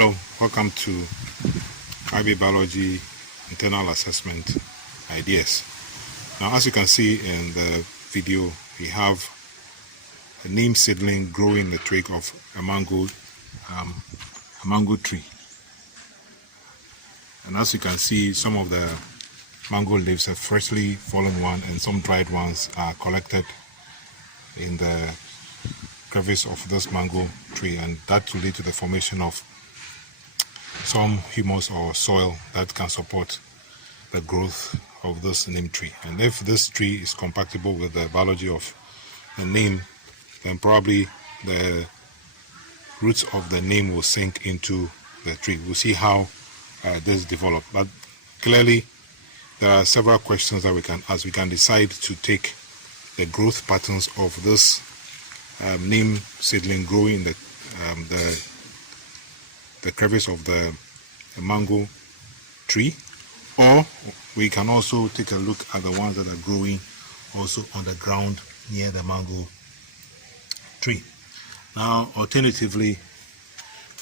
Hello, welcome to IB Biology Internal Assessment Ideas. Now, as you can see in the video, we have a neem seedling growing in the twig of a mango tree. And as you can see, some of the mango leaves have freshly fallen one and some dried ones are collected in the crevice of this mango tree, and that will lead to the formation of some humus or soil that can support the growth of this neem tree. And if this tree is compatible with the biology of the neem, then probably the roots of the neem will sink into the tree. We'll see how this develops. But clearly, there are several questions that we can ask. We can decide to take the growth patterns of this neem seedling growing in the crevice of the mango tree, or we can also take a look at the ones that are growing also on the ground near the mango tree. Now, alternatively,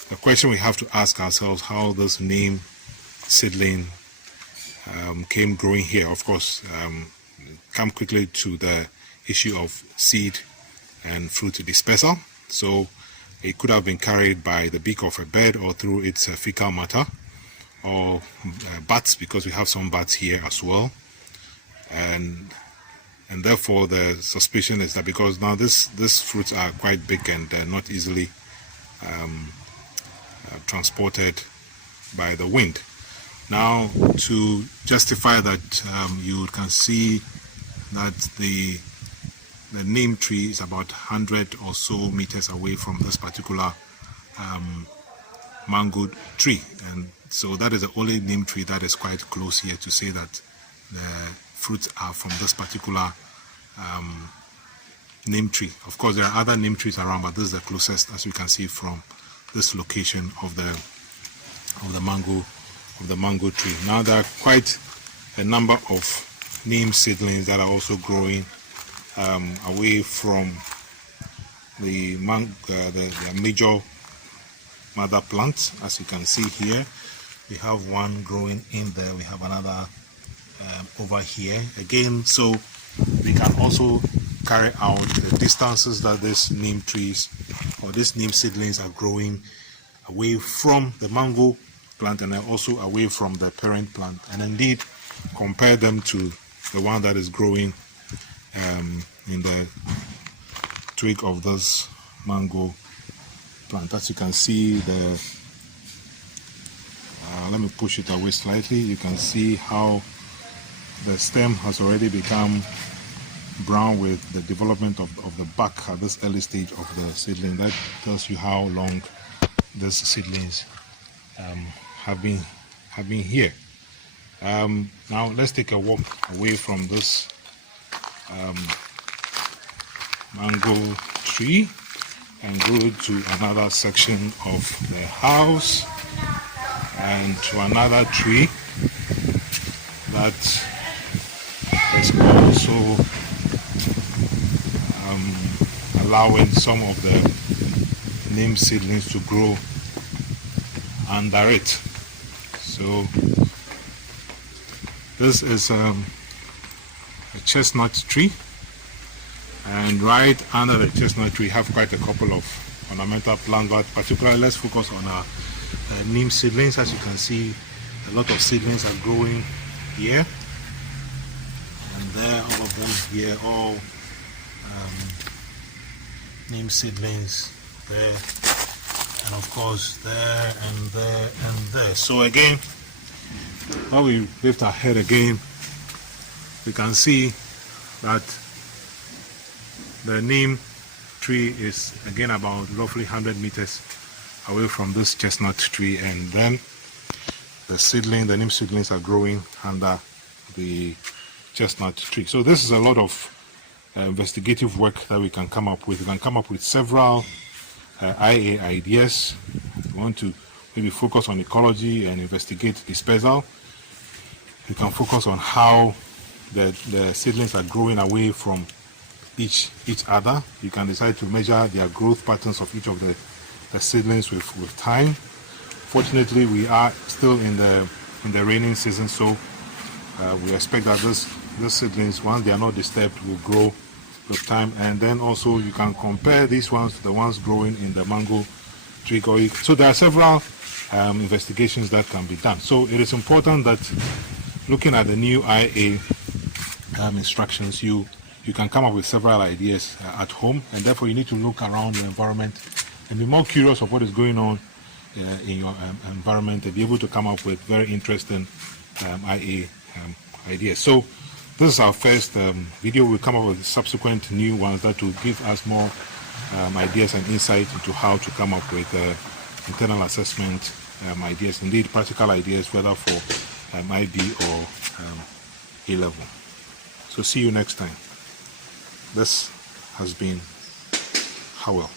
the question we have to ask ourselves, how this neem seedling came growing here. Of course, come quickly to the issue of seed and fruit dispersal. So it could have been carried by the beak of a bird or through its fecal matter, or bats, because we have some bats here as well. And therefore the suspicion is that because now these fruits are quite big and they're not easily transported by the wind. Now, to justify that, you can see that the neem tree is about 100 or so meters away from this particular mango tree, and so that is the only neem tree that is quite close here to say that the fruits are from this particular neem tree. Of course, there are other neem trees around, but this is the closest, as you can see, from this location of the mango tree. Now, there are quite a number of neem seedlings that are also growing away from the major mother plant. As you can see here, we have one growing in there, we have another over here again. So we can also carry out the distances that these neem trees or these neem seedlings are growing away from the mango plant and also away from the parent plant, and indeed compare them to the one that is growing in the twig of this mango plant. As you can see, let me push it away slightly. You can see how the stem has already become brown with the development of the bark at this early stage of the seedling. That tells you how long these seedlings have been here. Now let's take a walk away from this mango tree and go to another section of the house and to another tree that is also allowing some of the neem seedlings to grow under it. So this is a chestnut tree, and right under the chestnut tree have quite a couple of ornamental plants, but particularly let's focus on our neem seedlings. As you can see, a lot of seedlings are growing here and there, all of them here, all neem seedlings there, and of course there and there and there. So again, when we lift our head again, we can see that the neem tree is again about roughly 100 meters away from this chestnut tree, and then the neem seedlings are growing under the chestnut tree. So this is a lot of investigative work that we can come up with. We can come up with several IA ideas. We want to maybe focus on ecology and investigate dispersal. We can focus on how the seedlings are growing away from each other. You can decide to measure their growth patterns of each of the seedlings with time. Fortunately, we are still in the raining season, so we expect that these seedlings, once they are not disturbed, will grow with time. And then also you can compare these ones to the ones growing in the mango twig. So there are several investigations that can be done. So it is important that looking at the new IA instructions, you can come up with several ideas at home, and therefore you need to look around your environment and be more curious of what is going on in your environment, and be able to come up with very interesting IA ideas. So this is our first video. We'll come up with subsequent new ones that will give us more ideas and insight into how to come up with internal assessment ideas, indeed practical ideas, whether for IB or A-level. So see you next time. This has been Howell.